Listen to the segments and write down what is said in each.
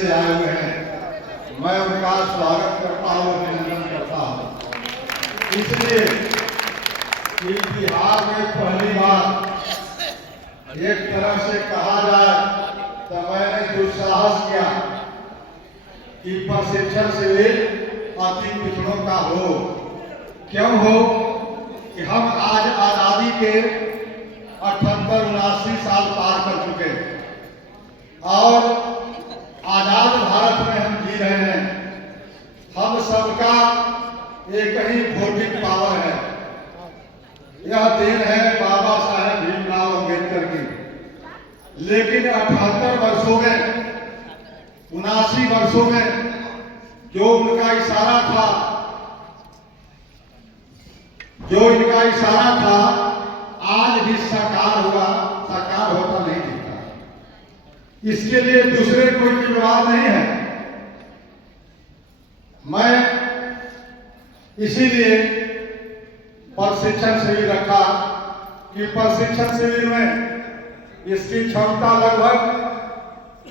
से आए हुए हैं, मैं उनका स्वागत करता हूँ, अभिनंदन करता हूँ। इसलिए कि बिहार में पहली बार एक तरह से कहा जाए तो मैंने दुस्साहस किया कि प्रशिक्षण शिविर अति पिछड़ों का हो। क्यों हो कि हम आज आजादी के 78-79 साल पार कर चुके हैं और आजाद भारत में हम जी रहे हैं। हम सबका एक ही वोटिंग पावर है। यह दिन है बाबा साहेब भीमराव अम्बेडकर की। लेकिन 78 वर्षों में, 79 वर्षों में जो उनका इशारा था, आज भी साकार होता नहीं दिखता। इसके लिए दूसरे कोई जिम्मेवार नहीं है। मैं इसीलिए प्रशिक्षण शिविर रखा कि प्रशिक्षण शिविर में इसकी क्षमता लगभग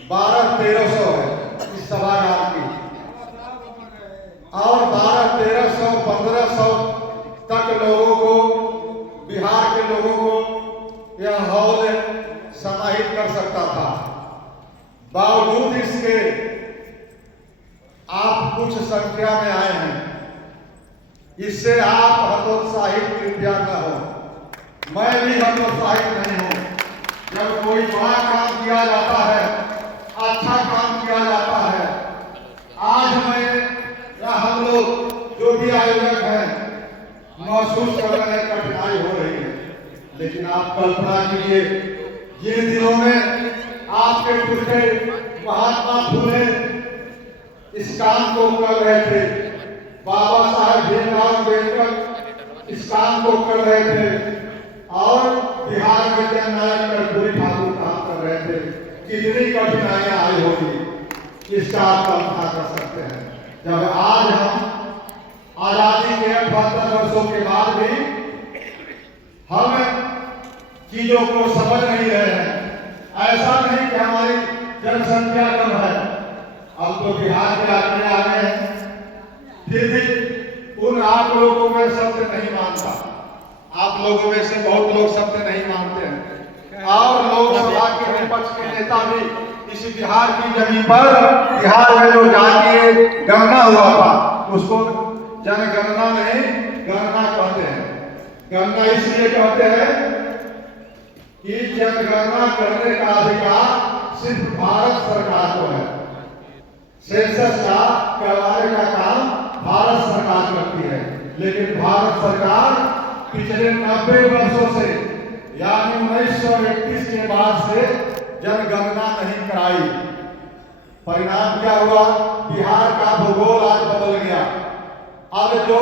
1200-1300 है इस सभागार की, और 1200-1300-1500 तक लोगों को, बिहार के लोगों को यह हॉल समाहित कर सकता था। बावजूद इसके आप कुछ संख्या में आए हैं, इससे आप हतोत्साहित कृपया न हो। मैं भी हतोत्साहित नहीं हूं। जब कोई बड़ा काम किया जाता है, अच्छा काम किया जाता है, आज मैं या हम लोग जो भी आयोजक हैं महसूस कर रहे हैं कठिनाई हो रही है। लेकिन आप कल्पना कीजिए, जिन दिनों में आपके पुरखे महात्मा फुले इस काम को कर रहे थे, बाबा साहेब भीमराव अम्बेडकर इस काम को कर रहे थे, और बिहार में जननायक कर्पूरी ठाकुर काम कर रहे थे, कितनी कठिनाइयां आई होगी इसका आप कल्पना कर सकते हैं। जब आज हम आजादी के 78 वर्षों के बाद भी हम चीजों को समझ नहीं रहे हैं। ऐसा नहीं कि हमारी जनसंख्या कम है, अब तो बिहार के आदमी आ गए हैं, फिर भी उन आप लोगों में सत्य नहीं मानता। आप लोगों में से बहुत लोग सत्य नहीं मानते हैं, और लोकसभा के विपक्ष के नेता भी इस बिहार की जमीन पर, बिहार में जो जातीय गणना हुआ था उसको जनगणना नहीं, गणना कहते हैं। गणना इसलिए कहते हैं कि जनगणना करने का अधिकार सिर्फ भारत सरकार को है। सेंसस का करवाने का काम भारत सरकार करती है, लेकिन भारत सरकार पिछले 90 वर्षों से, यानी 1931 के बाद से जनगणना नहीं कराई। परिणाम क्या हुआ? बिहार का भूगोल आज बदल गया। अब जो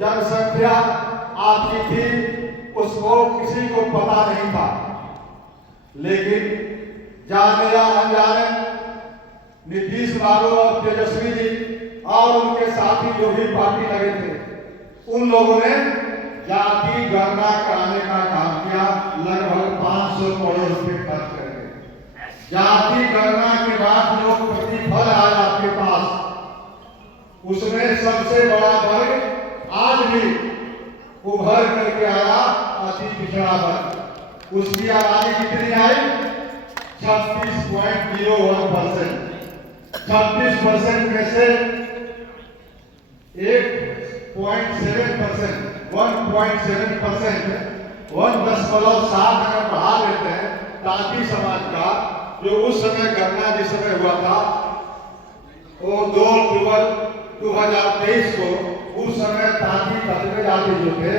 जनसंख्या आपकी थी उसको किसी को पता नहीं था, लेकिन जाने या अनजाने नीतीश बाबू और तेजस्वी जी और उनके साथी जो भी पार्टी लगे थे, उन लोगों ने जाति गणना कराने का काम किया। लगभग 500 करोड़ रुपए खर्च करके जाति गणना के बाद जो प्रतिफल आया आपके पास, उसमें सबसे बड़ा वर्ग आज भी उभर करके आया अति पिछड़ा वर्ग। उसकी आबादी कितनी आई? 36.01%। 36% में से 1.7%, 1.7% अगर बढ़ा लेते हैं तांती समाज का, जो उस समय गणना जिस समय हुआ था वो 2 अक्टूबर 2023 को, उस समय तांती तत्वे जाति जो थे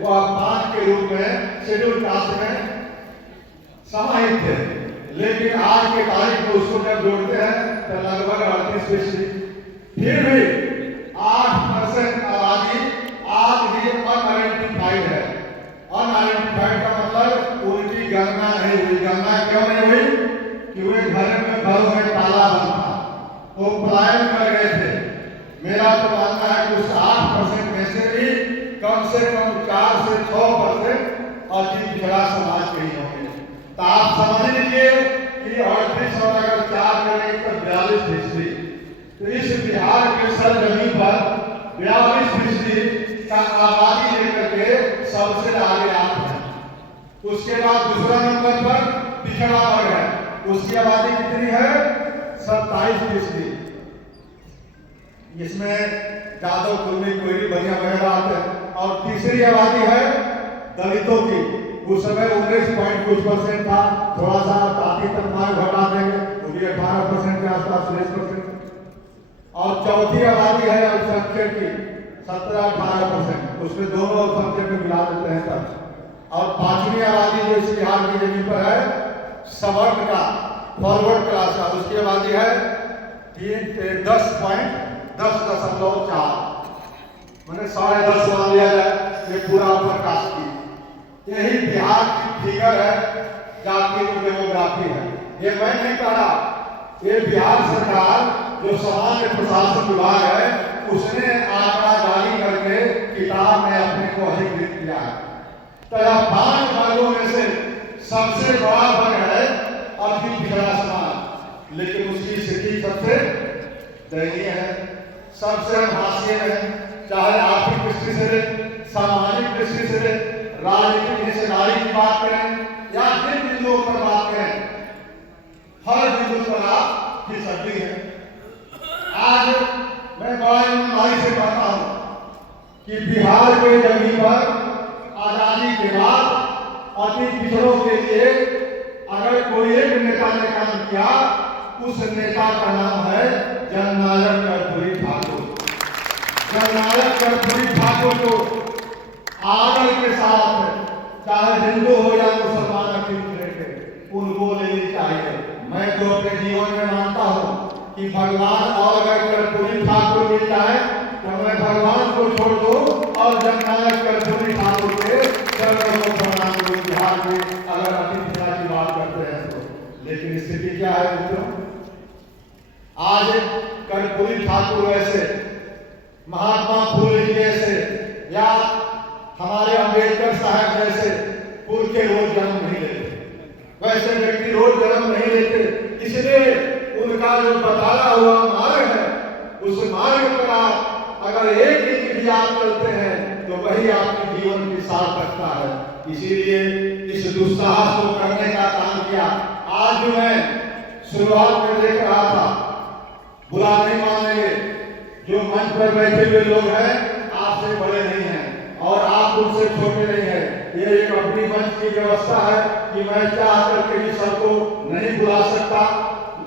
वो अवमान के रूप में शेड्यूल कास्ट में समाहित थे। लेकिन आज के तारीख में उसको जब जोड़ते हैं तो लगभग 38%। फिर भी 8% आबादी आज भी अनआइडेंटिफाइड है। अनआइडेंटिफाइड का मतलब उनकी गणना नहीं हुई। गणना क्यों नहीं हुई? कि वे घरों में ताला बंद था, वो पलायन कर गए थे। मेरा तो मानना है कि उस 8% में से भी कम से कम 4 से 6% अति पिछड़ा समाज के ही होंगे। तो आप समझ लीजिए कि 38 और अगर 4 करेंगे तो 42 42%। तो इस बिहार के सरजमीन पर 42% का आबादी लेकर के सबसे आगे आप हैं। उसके बाद दूसरा नंबर पर पिछड़ा वर्ग है, उसकी आबादी कितनी है? 27%। इसमें जादव, कुर्मी, कोयरी, बनिया वगैरह आते हैं। और तीसरी आबादी है दलितों की। उस समय 19% था, थोड़ा सा ताती तकमार घटा देंगे, वो भी 18% के आसपास, 19%। और चौथी आबादी है अल्पसंख्यक की, 17-18%, उसमें दोनों अल्पसंख्यक में मिला देते हैं तब। और पांचवी आबादी जो इस बिहार की जमीन पर है सवर्ण का, फॉरवर्ड क्लास का, उसकी आबादी है 10.4, मैंने 10.5 मान लिया जाए, ये पूरा ऊपर कास्ट की। यही बिहार की फिगर है, जाति की डेमोग्राफी है। ये मैं नहीं कह रहा, ये बिहार सरकार जो सामान्य प्रशासन विभाग है उसने आंकड़ा जारी करके किताब में अपने को अधिकृत किया है। तो यह 5 वर्गों में से सबसे बड़ा वर्ग है अति पिछड़ा समाज, लेकिन उसकी स्थिति सबसे दयनीय है, सबसे हाशिए में है। चाहे आर्थिक दृष्टि से ले, सामाजिक दृष्टि से ले, राजनीतिक हिस्सेदारी की बात करें या जिन बिंदुओं पर बात करें, हर बिंदु पर आप फिसलती है। आज मैं बड़ा ईमानदारी से कहता हूं कि बिहार के जमीन पर आजादी के बाद अति पिछड़ों के लिए अगर कोई एक नेता ने काम किया, उस नेता का नाम है जननायक कर्पूरी ठाकुर। जननायक कर्पूरी ठाकुर को आदर के साथ चाहे हिंदू हो या मुसलमान उनको लेनी चाहिए। मैं तो अपने जीवन में मानता हूँ कि भगवान और अगर कर्पूरी ठाकुर मिल जाए तो मैं भगवान को छोड़ दूं और जननायक कर्पूरी ठाकुर के चरणों को प्रणाम करूं। बिहार में अगर अतिथिता की बात करते हैं तो, लेकिन स्थिति क्या है मित्रों? आज कर्पूरी ठाकुर वैसे, महात्मा फूले जी जैसे या हमारे अंबेडकर साहब जैसे पुरखे रोज जन्म नहीं लेते, वैसे व्यक्ति रोज जन्म नहीं लेते। इसलिए उनका जो बताया हुआ मार्ग है, उस मार्ग पर आप अगर एक इंच भी आप चलते हैं तो वही आपके जीवन की सार्थकता है। इसीलिए इस दुस्साहस को करने का काम किया। आज मैं शुरुआत में देख रहा था, बुरा नहीं मानेंगे, जो मंच पर बैठे हुए लोग हैं आपसे बड़े नहीं हैं और आप उनसे छोटे नहीं हैं। ये एक अपनी मंच की व्यवस्था है कि मैं चाह करके भी सबको नहीं बुला सकता,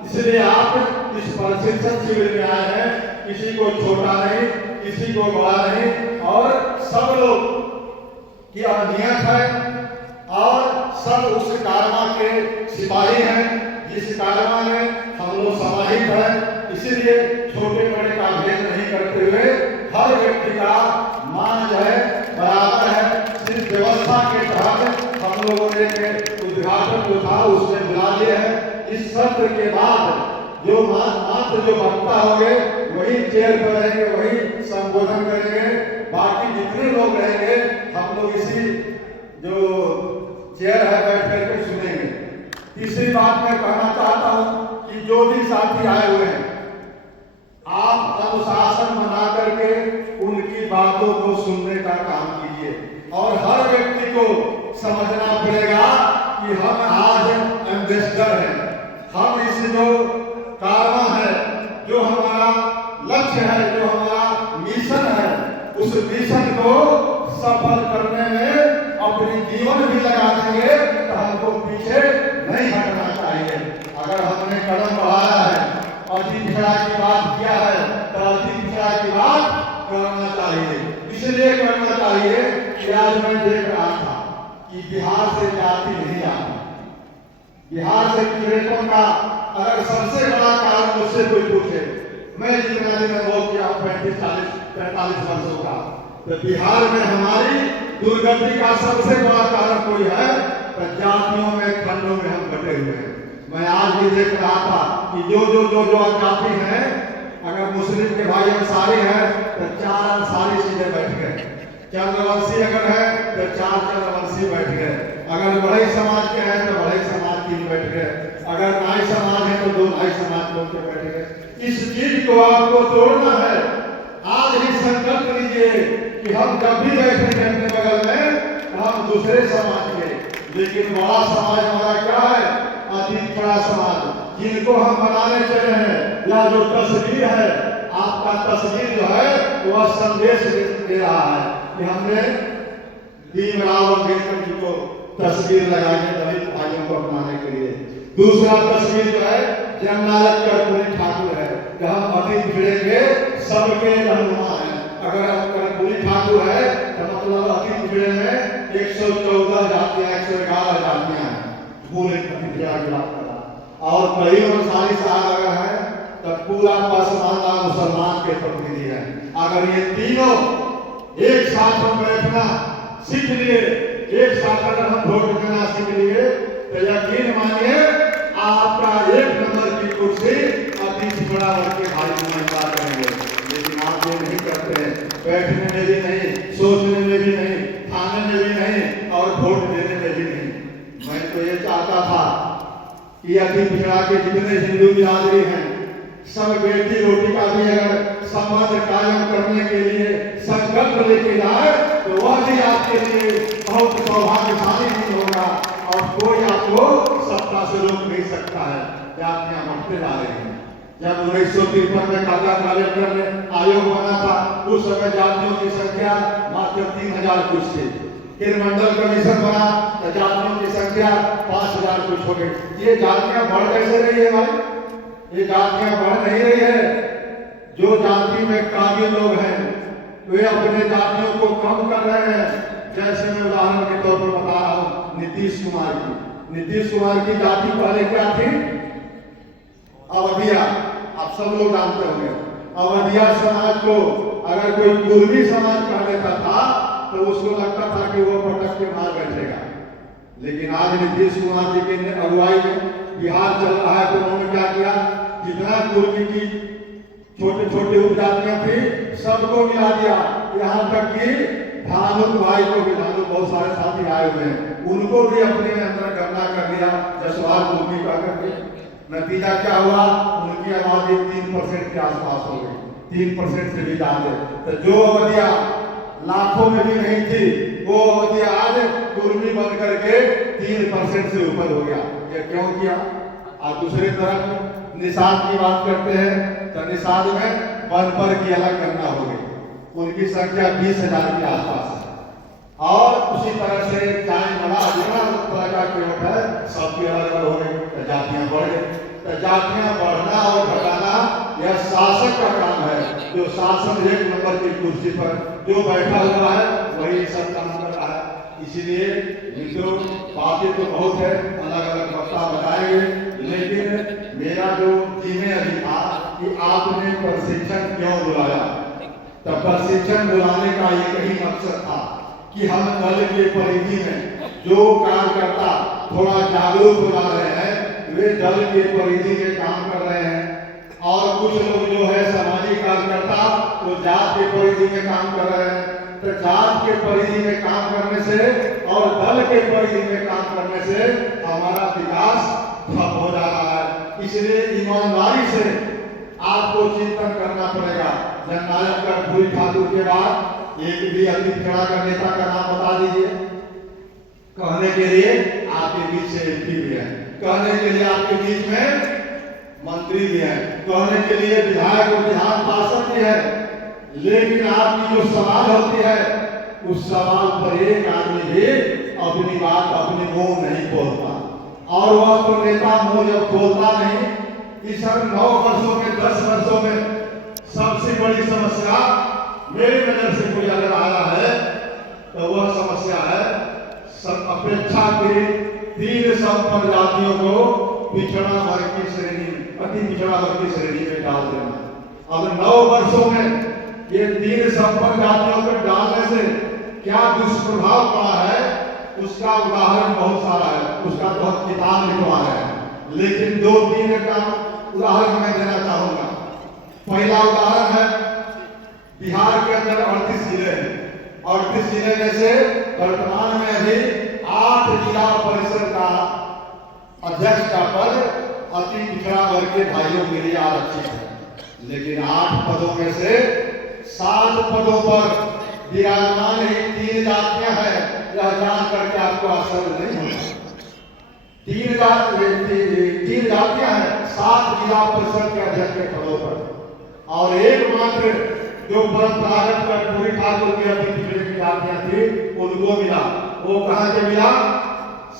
इसलिए आप इस प्रशिक्षण शिविर में आए हैं। किसी को छोटा नहीं, किसी को बड़ा नहीं, और सब लोग की अहमियत है और सब उस कारवा के सिपाही हैं जिस कारवा में हम लोग समाहित हैं। इसीलिए छोटे बड़े का भेद नहीं करते हुए हर व्यक्ति का मान जो है बराबर है। सिर्फ व्यवस्था के तहत हम लोगों ने उद्घाटन जो था उसमें बुला लिया है। इस सत्र के बाद जो मात्र जो वक्ता होंगे वही चेयर पर रहेंगे, वही संबोधन करेंगे। बाकी जितने लोग रहेंगे हम लोग इसी जो चेयर है बैठ करके सुनेंगे। तीसरी बात मैं कहना चाहता हूं कि जो भी साथी आए हुए हैं, आप अनुशासन बना करके उनकी बातों को सुनने का काम कीजिए और हर व्यक्ति को समझना पड़ेगा कि हम आज एम्बेसडर हैं। हम इस जो कारवां है, जो हमारा लक्ष्य है, जो हमारा मिशन है, उस मिशन को सफल करने में अपनी जीवन भी लगा देंगे तो हमको पीछे नहीं हटना चाहिए। अगर हमने कदम बढ़ाया है, अति पिछड़ा की बात किया है, तो अति पिछड़ा की बात करना चाहिए। इसलिए करना चाहिए कि आज मैं देख रहा था कि बिहार से जाति नहीं आती, बिहार से पिछड़ेपन का अगर सबसे बड़ा कारण मुझसे कोई पूछे, मैं जितना दिन अनुभव किया 35-40-45 वर्षों का, तो बिहार में हमारी दुर्गति का सबसे बड़ा कारण कोई है तो जातियों में, खंडों में हम बटे हुए हैं। मैं आज भी देख रहा था कि जो जाति हैं, अगर मुस्लिम के भाई अंसारी हैं तो 4 अंसारी सीधे बैठ गए, चंद्रवंशी अगर है तो 4 चंद्रवंशी बैठ गए, अगर बढ़ई समाज के हैं तो बढ़ई समाज 3 बैठ गए, अगर नाई समाज है तो 2 नाई समाज लोग के बैठ गए। इस चीज को आपको तोड़ना है। आज ही संकल्प लीजिए कि हम जब भी बैठेंगे अपने बगल में हम दूसरे समाज के, लेकिन बड़ा समाज हमारा क्या है? अति बड़ा समाज, जिनको हम बनाने चले हैं। या जो तस्वीर है, आपका तस्वीर जो है वह संदेश दे रहा है कि हमने भीमराव अम्बेडकर जी को तस्वीर लगाई है दलित भाइयों को अपनाने के लिए। दूसरा तस्वीर जो है जननायक कर्पूरी ठाकुर है कि हम अति पिछड़े के सबके रहनुमा है। अगर हम कर्पूरी ठाकुर है तो मतलब अति पिछड़े में 114 जातियां 111 जातियां हैं, पूरे अति पिछड़ा की बात कर रहा। और कई अंसारी साहब अगर है तो पूरा पसमानदा मुसलमान के प्रतिनिधि है। अगर ये तीनों एक साथ हम बैठना सीख लिए, एक साथ अगर हम वोट देना सीख लिए तो यकीन मानिए आपका 1 नंबर की कुर्सी अति पिछड़ा वर्ग के भाई नुमाइंदा करेंगे। लेकिन आप ये नहीं करते हैं, बैठने में भी नहीं, सोचने में भी नहीं, खाने में भी नहीं और वोट देने में भी नहीं। मैं तो ये चाहता था कि अति पिछड़ा के जितने हिंदू बिरादरी हैं सब बेटी रोटी का भी अगर संबंध कायम करने के लिए संकल्प लेके जाए तो वह भी आपके लिए बहुत सौभाग्यशाली नहीं होगा और कोई आपको सत्ता से रोक नहीं सकता है। जातियां बढ़ते जा रही हैं। जब 1953 में काका कलेक्टर ने आयोग बना था उस समय जातियों की संख्या मात्र 3000 कुछ थी। फिर मंडल कमीशन बना तो जातियों की संख्या 5000 कुछ हो गई। ये जातियां बढ़ कैसे रही है भाई? ये जातियां बढ़ नहीं रही है। जो जाति में काबिल लोग हैं वे अपने जातियों को कम कर रहे हैं। जैसे मैं उदाहरण के तौर पर बता रहा हूँ नीतीश कुमार की। नीतीश कुमार की जाति पहले क्या थी? अवधिया। आप सब लोग जानते होंगे। अवधिया समाज को अगर कोई कुर्मी समाज कह लेता था तो उसको लगता था कि वो पटक के मार बैठेगा। लेकिन आज नीतीश कुमार जी की अगुवाई में बिहार चल रहा है तो उन्होंने क्या किया? जितना कुर्मी की छोटे छोटे उपजातियां थी सबको मिला दिया। यहाँ तक कि धानुक भाई को भी, धानुक बहुत सारे साथी आए हुए हैं, उनको भी अपने अंदर गणना कर दिया जसवाल कुर्मी का करके। नतीजा क्या हुआ? उनकी आबादी 3% के आसपास हो गई, 3% से भी ज्यादा। तो जो अवधिया लाखों में भी नहीं थी वो अवधिया आज कुर्मी बन करके 3% से ऊपर हो गया। ये क्यों किया? और दूसरी तरफ निषाद की बात करते हैं तो निषाद में बनपर की अलग गणना हो गई, उनकी संख्या 20,000 के आसपास है। और उसी तरह से चाहे बड़ा जितना तरह का केवट है सबकी अलग अलग हो गई तो जातियां बढ़ गई। तो जातियां बढ़ना और घटाना यह शासक का काम है। जो शासन 1 नंबर की कुर्सी पर जो बैठा हुआ है वही सब काम कर रहा है। इसीलिए मित्रों बातें तो बहुत है, अलग अलग वक्ता बताएंगे, लेकिन मेरा जो जिम्मे अभी था कि आपने प्रशिक्षण क्यों बुलाया। तो प्रशिक्षण बुलाने का एक ही मकसद था कि हम दल के परिधि में जो कार्यकर्ता थोड़ा जागरूक हो जा रहे हैं वे दल के परिधि में काम कर रहे हैं। और कुछ लोग जो है सामाजिक कार्यकर्ता तो जात के परिधि में काम कर रहे हैं। तो जात के परिधि में काम करने से और दल के परिधि में काम करने से हमारा विकास ठप हो जा रहा है। इसलिए ईमानदारी से आपको चिंतन करना पड़ेगा। जननायक कर्पूरी ठाकुर के बाद एक भी अति पिछड़ा का नेता का नाम बता दीजिए। कहने के लिए आपके बीच से एमपी भी है, कहने के लिए आपके बीच में मंत्री भी है, कहने के लिए विधायक और विधान पार्षद भी है, लेकिन आपकी जो सवाल होती है उस सवाल पर एक आदमी भी अपनी बात अपनी मुंह नहीं बोलता। और वह तो नेता मुंह जब बोलता नहीं, इस 9 वर्षों में 10 वर्षों में सबसे बड़ी समस्या मेरी नजर से कोई अगर आया है तो वह समस्या है अपेक्षाकृत 3 संपन्न जातियों को पिछड़ा वर्ग की श्रेणी, अति पिछड़ा वर्ग की श्रेणी में डाल देना। अब 9 वर्षों में ये 3 संपन्न जातियों को डालने से क्या दुष्प्रभाव पड़ा है उसका उदाहरण बहुत सारा है, उसका बहुत किताब लिखवा है, लेकिन 2-3 का उदाहरण मैं देना चाहूंगा। पहला उदाहरण है बिहार के अंदर 38 जिले हैं। 38 जिले में से वर्तमान में अभी 8 8 जिला परिषद का अध्यक्ष का पद अति पिछड़ा वर्ग के भाइयों के लिए आरक्षित है, लेकिन 8 पदों में से 7 पदों पर विराजमान ही 3 जातियां हैं। यह जान करके आपको आश्चर्य नहीं होगा। 3 जातियां हैं 7 जिला परिषद के अध्यक्ष के पदों पर, और एकमात्र जो परंपरागत कर्पूरी ठाकुर की अति पिछड़े की जातियां थी उनको मिला। वो कहां से मिला?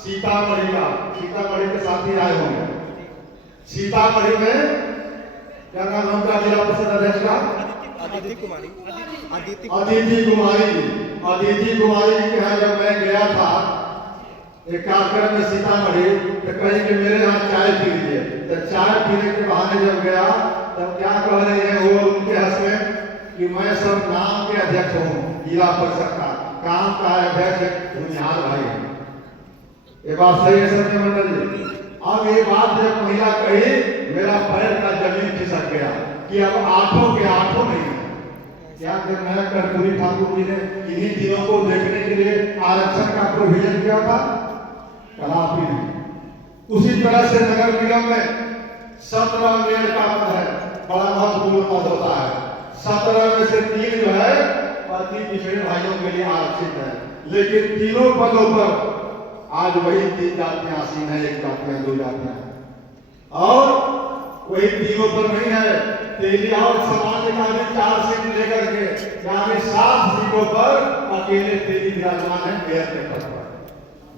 सीतामढ़ी का। सीतामढ़ी के साथी आए होंगे। सीतामढ़ी में क्या नाम उनका जिला परिषद अध्यक्ष का? अदिति कुमारी के यहाँ जब मैं गया था एक कार्यक्रम में सीतामढ़ी, तो कहीं कि मेरे यहाँ चाय पी लीजिए, तो चाय पीने के बहाने जब गया तब क्या कह रहे हैं वो उनके हंस में कि मैं सब नाम के अध्यक्ष हूँ जिला परिषद का, काम का अध्यक्ष भूमिहार भाई है। ये बात सही है सर मंडल जी? अब ये बात जब महिला कही मेरा पैर का जमीन खिसक गया कि अब 8 के 8 नहीं है। क्या करना है? कर्पूरी ठाकुर जी ने इन्हीं दिनों को देखने के लिए आरक्षण का प्रोविजन किया था, कदापि नहीं। उसी तरह से नगर निगम में 17 मेयर का पद है, बड़ा महत्वपूर्ण पद होता है। 17 में से 3 जो है अति पिछड़े भाइयों के लिए आरक्षित है, लेकिन तीनों पदों पर आज वही 3 जातियां आसीन है, 1 जातियां 2 जातियां, और वही तीनों पर नहीं है। तेलिया और समाज का भी 4 सीट लेकर के यानी 7 सीटों पर अकेले तेली विराजमान है मेयर के पद पर।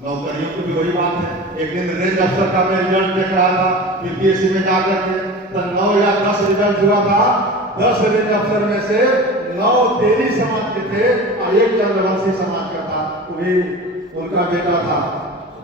नौकरियों की भी वही बात है। एक दिन रेंज अफसर का मैं रिजल्ट देख रहा था बीपीएससी में जाकर के, तो 9 या 10 रिजल्ट हुआ था। 10 रेंज अफसर में से 9 तेली समाज के थे और 1 चंद्रवंशी समाज का था, वही उनका बेटा था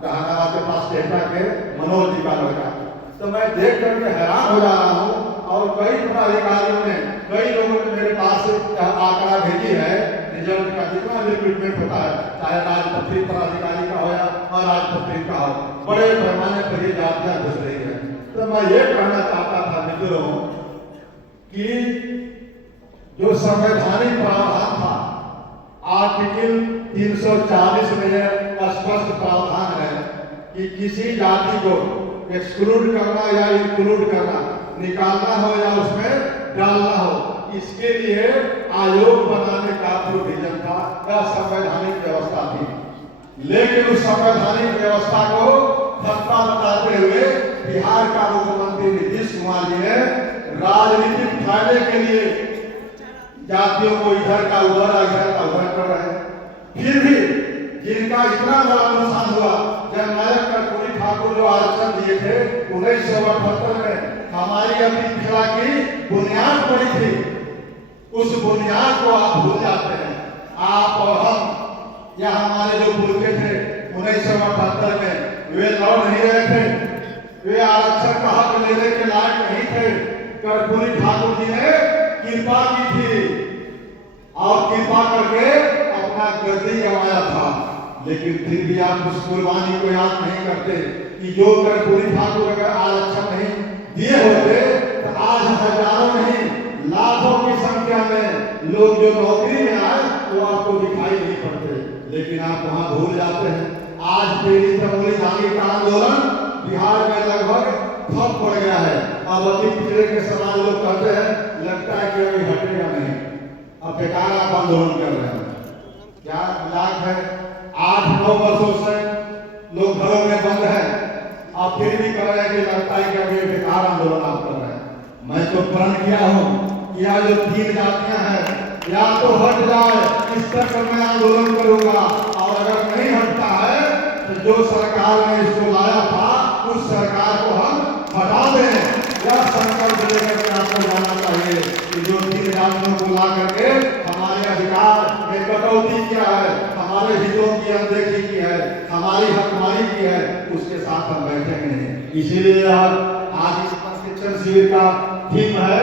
जहानाबाद के पास टेहटा के मनोज जी का लड़का। तो मैं देख करके हैरान हो जा रहा हूँ, और कई पदाधिकारियों ने, कई लोगों ने मेरे पास आंकड़ा भेजी है रिजल्ट का, जितना भी रिक्रूटमेंट होता है, चाहे राजपत्रित पदाधिकारी का हो या अराजपत्रित का हो, बड़े पैमाने पर ये जातियां घुस रही है। तो मैं ये कहना चाहता था मित्रों कि जो संवैधानिक प्रावधान था आर्टिकल 340 में स्पष्ट प्रावधान है कि किसी जाति को एक्सक्लूड करना या इंक्लूड करना, निकालना हो या उसमें डालना हो, इसके लिए आयोग बनाने का प्रोविजन था या संवैधानिक व्यवस्था थी। लेकिन उस संवैधानिक व्यवस्था को खत्ता बताते हुए बिहार का मुख्यमंत्री नीतीश कुमार जी ने राजनीतिक फायदे के लिए जातियों को इधर का उधर कर रहे हैं। फिर भी जिनका इतना बड़ा नुकसान हुआ, जननायक कर्पूरी ठाकुर जो आरक्षण दिए थे 1978 में हमारी अति पिछड़ा की बुनियाद पड़ी थी, उस बुनियाद को आप भूल जाते हैं। आप और हम या हमारे जो पुरखे थे 1978 में वे लड़ नहीं रहे थे, वे आरक्षण का हक लेने के लायक नहीं थे। कर्पूरी ठाकुर जी ने कृपा की थी और कृपा करके अपना गद्दी गंवाया था, लेकिन फिर भी आप उस कुर्बानी को याद नहीं करते कि जो कर्पूरी ठाकुर अगर आरक्षण नहीं दिए होते तो आज हजारों नहीं लाखों की संख्या में लोग जो नौकरी में आए वो आपको दिखाई नहीं पड़ते, लेकिन आप वहां भूल जाते हैं। आज तेली तमोली धागे का आंदोलन बिहार में लगभग ठप पड़ गया है। अब अति पिछड़े के समाज लोग कहते हैं लगता है कि अभी हटेगा नहीं, अब बेकार आप आंदोलन कर रहे हैं। क्या मजाक है? 8-9 वर्षों से लोग घरों में बंद हैं, आप फिर भी कह रहे हैं कि लगता है कि अभी बेकार आंदोलन आप कर रहे हैं। मैं तो प्रण किया हूं कि यह जो 3 जातियां हैं या तो हट जाए, इस तक मैं आंदोलन करूंगा, और अगर नहीं हटता है तो जो सरकार ने इसको लाया था उस सरकार को हम हटा दें। यह संकल्प लेकर के आपको जाना चाहिए कि जो 3 जातियों को ला करके हमारे अधिकार में कटौती किया है, हमारे हितों की अनदेखी की है, हमारी हकमारी की है, उसके साथ हम बैठेंगे नहीं। इसीलिए आज इस प्रशिक्षण शिविर का थीम है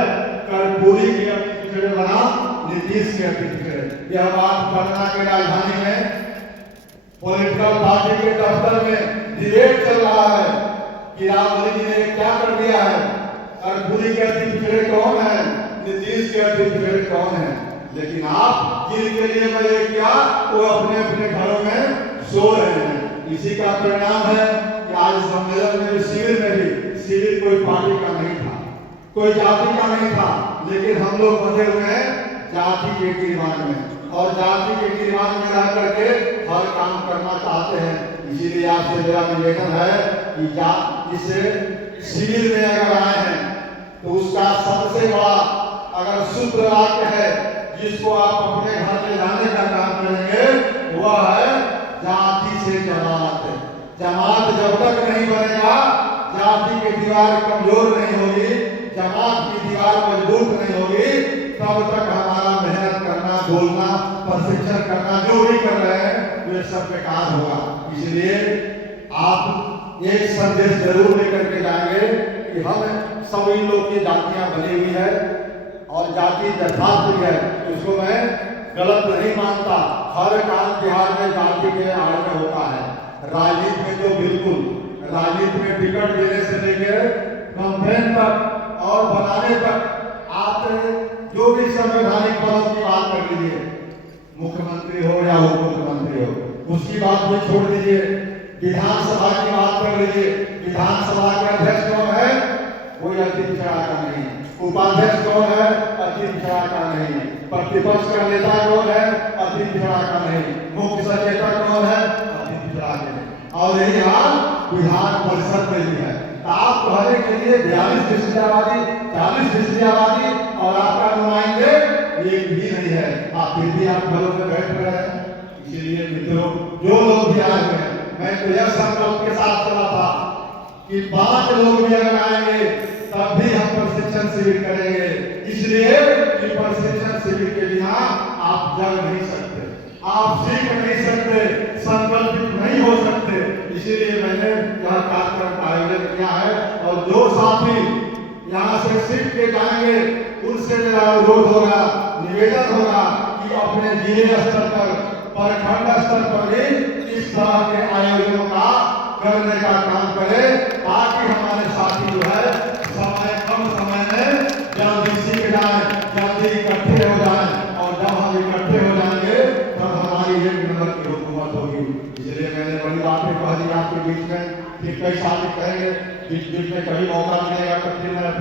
कर्पूरी की अति पिछड़े बनाम नीतीश के अति पिछड़े। यह बात पटना की राजधानी में पॉलिटिकल पार्टी के दफ्तर में डिबेट चल रहा है कि राहुल जी ने क्या कर दिया है, कर्पूरी के अति पिछड़े कौन है, नीतीश के अति पिछड़े कौन है। लेकिन आप जिनके लिए मैं ये किया वो अपने अपने घरों में सो रहे हैं। इसी का परिणाम है कि आज सम्मेलन में शिविर में भी शिविर कोई पार्टी का नहीं था, कोई जाति का नहीं था, लेकिन हम लोग बंधे हुए हैं जाति के कीर्तिमान में और जाति के कीर्तिमान में रह करके हर काम करना चाहते हैं। इसीलिए आपसे मेरा निवेदन है कि इस शिविर में अगर आए हैं तो उसका सबसे बड़ा अगर सूत्र वाक्य है जिसको आप अपने घर में लाने का काम करेंगे वह है जाति से जमात। जमात जब तक नहीं बनेगा, जाति की दीवार कमजोर नहीं होगी, जमात की दीवार मजबूत नहीं होगी, तब तक हमारा मेहनत करना, बोलना, प्रशिक्षण करना जो भी कर रहे हैं वे सब बेकार होगा। इसलिए आप एक संदेश जरूर लेकर के जाएंगे कि हम सभी लोग की जातियां बनी हुई है और जाति यथार्थ है, उसको मैं गलत नहीं मानता। हर काम बिहार में जाति के आड़ में होता है। राजनीति में तो बिल्कुल, राजनीति में टिकट देने से लेकर कंपेन तक और बनाने तक आप जो भी संवैधानिक पदों की बात कर लीजिए, मुख्यमंत्री हो या उप मुख्यमंत्री हो, उसकी बात भी छोड़ दीजिए। विधानसभा की बात कर लीजिए, विधानसभा के अध्यक्ष कौन है? कोई अति पिछड़ा का नहीं। उपाध्यक्ष कौन है? अति पिछड़ा का नहीं। प्रतिपक्ष का नेता कौन है? अति पिछड़ा का नहीं। मुख्य सचेतक कौन है? अति पिछड़ा का नहीं। और यही हाल विधान परिषद में भी है। आप कहने के लिए 42% आबादी, 40% आबादी और आपका नुमाइंदे एक भी नहीं है, आप फिर भी आप घरों में बैठ रहे हैं। इसीलिए मित्रों, जो लोग भी आए हैं, मैं तो यह संकल्प के साथ चला था कि 5 लोग भी अगर आएंगे तब भी हम प्रशिक्षण शिविर करेंगे, इसलिए कि प्रशिक्षण शिविर के बिना आप जग नहीं सकते, आप सीख नहीं सकते, संकल्पित नहीं हो सकते। इसीलिए मैंने यह कार्यक्रम का आयोजन किया है और जो साथी यहाँ से सीख के जाएंगे उनसे मेरा अनुरोध होगा, निवेदन होगा कि अपने जिले स्तर पर, प्रखंड स्तर पर भी इस तरह के आयोजनों का करने का काम करें, ताकि हमारे साथी जो है कम समय में जल्दी सीख जाए, जल्दी इकट्ठे हो जाए और जब हम इकट्ठे हो जाएंगे तब हमारी एक नंबर की हुकूमत होगी। इसलिए मैंने बड़ी बातें कह दी आपके बीच में, फिर कई साथी कहेंगे, बीच बीच में कभी मौका मिलेगा तो फिर मैं